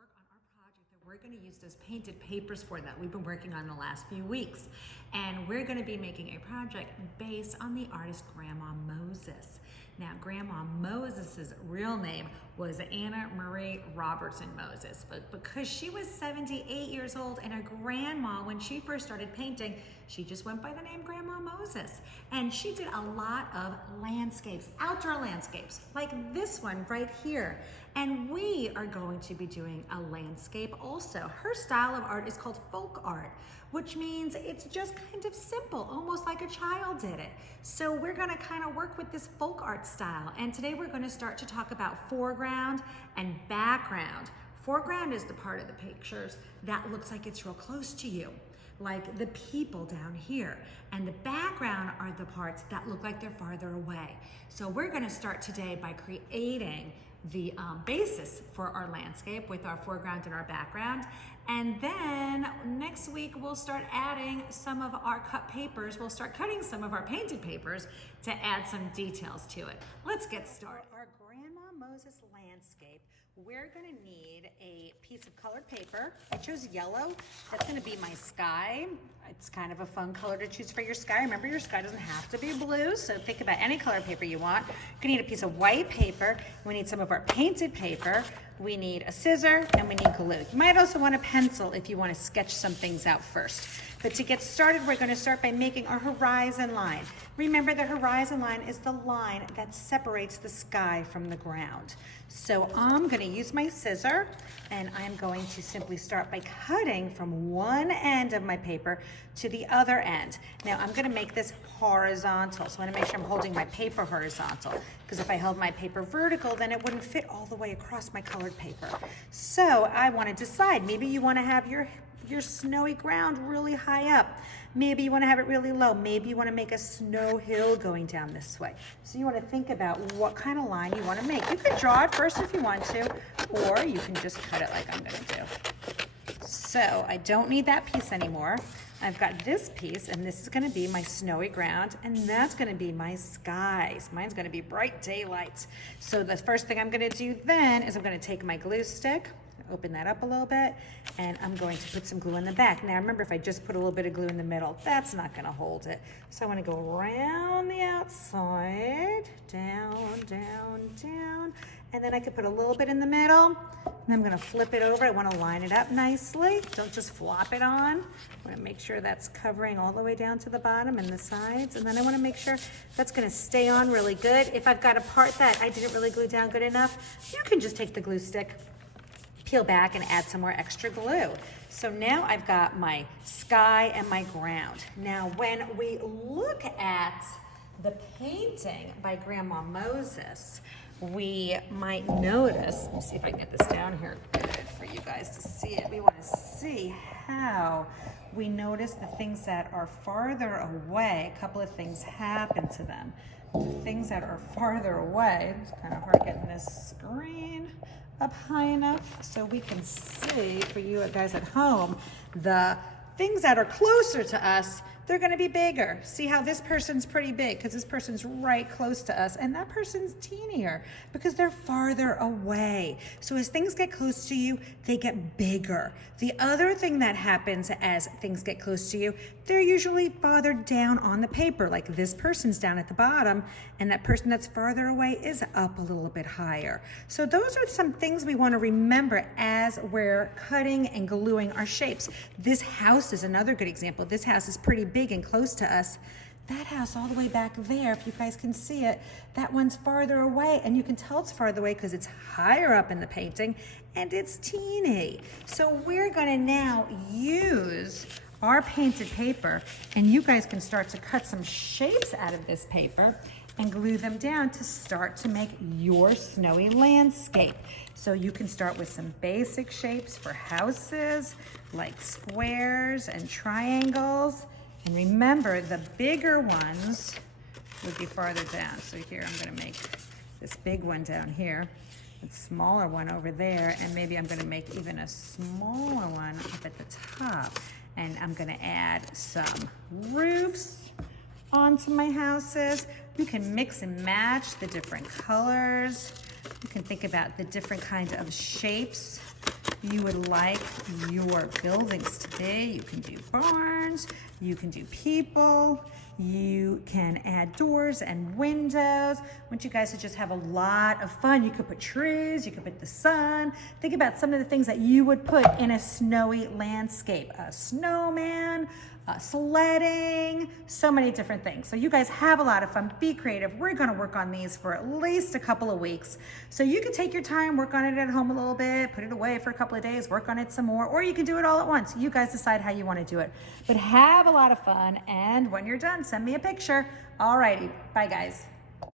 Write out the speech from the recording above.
work on our project that we're going to use those painted papers for that we've been working on the last few weeks. And we're going to be making a project based on the artist Grandma Moses. Now, Grandma Moses's real name was Anna Marie Robertson Moses, but because she was 78 years old and her grandma, when she first started painting, she just went by the name Grandma Moses. And she did a lot of landscapes, outdoor landscapes, like this one right here. And we are going to be doing a landscape also. Her style of art is called folk art, which means it's just kind of simple, almost like a child did it. So we're gonna kind of work with this folk art style. And today we're gonna start to talk about foreground and background. Foreground is the part of the pictures that looks like it's real close to you, like the people down here. And the background are the parts that look like they're farther away. So we're gonna start today by creating the basis for our landscape with our foreground and our background. And then next week we'll start adding some of our cut papers. We'll start cutting some of our painted papers to add some details to it. Let's get started. Our Grandma Moses landscape, we're gonna need a piece of colored paper. I chose yellow. That's gonna be my sky. It's kind of a fun color to choose for your sky. Remember, your sky doesn't have to be blue, so think about any color paper you want. You're gonna need a piece of white paper. We need some of our painted paper. We need a scissor, and we need glue. You might also want a pencil if you want to sketch some things out first. But to get started, we're going to start by making our horizon line. Remember, the horizon line is the line that separates the sky from the ground. So I'm going to use my scissor, and I'm going to simply start by cutting from one end of my paper to the other end. Now, I'm going to make this horizontal, so I want to make sure I'm holding my paper horizontal, because if I held my paper vertical, then it wouldn't fit all the way across my colored paper. So I want to decide, maybe you want to have your snowy ground really high up. Maybe you want to have it really low. Maybe you want to make a snow hill going down this way. So you want to think about what kind of line you want to make. You can draw it first if you want to, or you can just cut it like I'm going to do. So I don't need that piece anymore. I've got this piece, and this is going to be my snowy ground, and that's going to be my skies. Mine's going to be bright daylight. So the first thing I'm going to do then is I'm going to take my glue stick, open that up a little bit, and I'm going to put some glue in the back. Now remember, if I just put a little bit of glue in the middle, that's not going to hold it. So I want to go around the outside, down, down, down, and then I could put a little bit in the middle, and I'm going to flip it over. I want to line it up nicely. Don't just flop it on. I want to make sure that's covering all the way down to the bottom and the sides, and then I want to make sure that's going to stay on really good. If I've got a part that I didn't really glue down good enough, you can just take the glue stick, peel back, and add some more extra glue. So now I've got my sky and my ground. Now when we look at the painting by Grandma Moses, we might notice, let me see if I can get this down here good for you guys to see it. We want to see how we notice the things that are farther away. A couple of things happen to them. The things that are farther away, it's kind of hard getting this screen up high enough so we can see, for you guys at home, the things that are closer to us, they're going to be bigger. See how this person's pretty big because this person's right close to us, and that person's teenier because they're farther away. So as things get close to you, they get bigger. The other thing that happens as things get close to you, they're usually farther down on the paper, like this person's down at the bottom, and that person that's farther away is up a little bit higher. So those are some things we want to remember as we're cutting and gluing our shapes. This house is another good example. This house is pretty big and close to us. That house all the way back there, if you guys can see it, that one's farther away, and you can tell it's farther away because it's higher up in the painting and it's teeny. So we're going to now use our painted paper, and you guys can start to cut some shapes out of this paper and glue them down to start to make your snowy landscape. So you can start with some basic shapes for houses, like squares and triangles. And remember, the bigger ones would be farther down. So here I'm going to make this big one down here, a smaller one over there, and maybe I'm going to make even a smaller one up at the top. And I'm going to add some roofs onto my houses. You can mix and match the different colors. You can think about the different kinds of shapes you would like your buildings to be. You can do barns, you can do people, you can add doors and windows. I want you guys to just have a lot of fun. You could put trees, you could put the sun. Think about some of the things that you would put in a snowy landscape. A snowman, sledding, so many different things. So you guys have a lot of fun, be creative. We're gonna work on these for at least a couple of weeks. So you can take your time, work on it at home a little bit, put it away for a couple of days, work on it some more, or you can do it all at once. You guys decide how you wanna do it. But have a lot of fun, and when you're done, send me a picture. Alrighty, bye guys.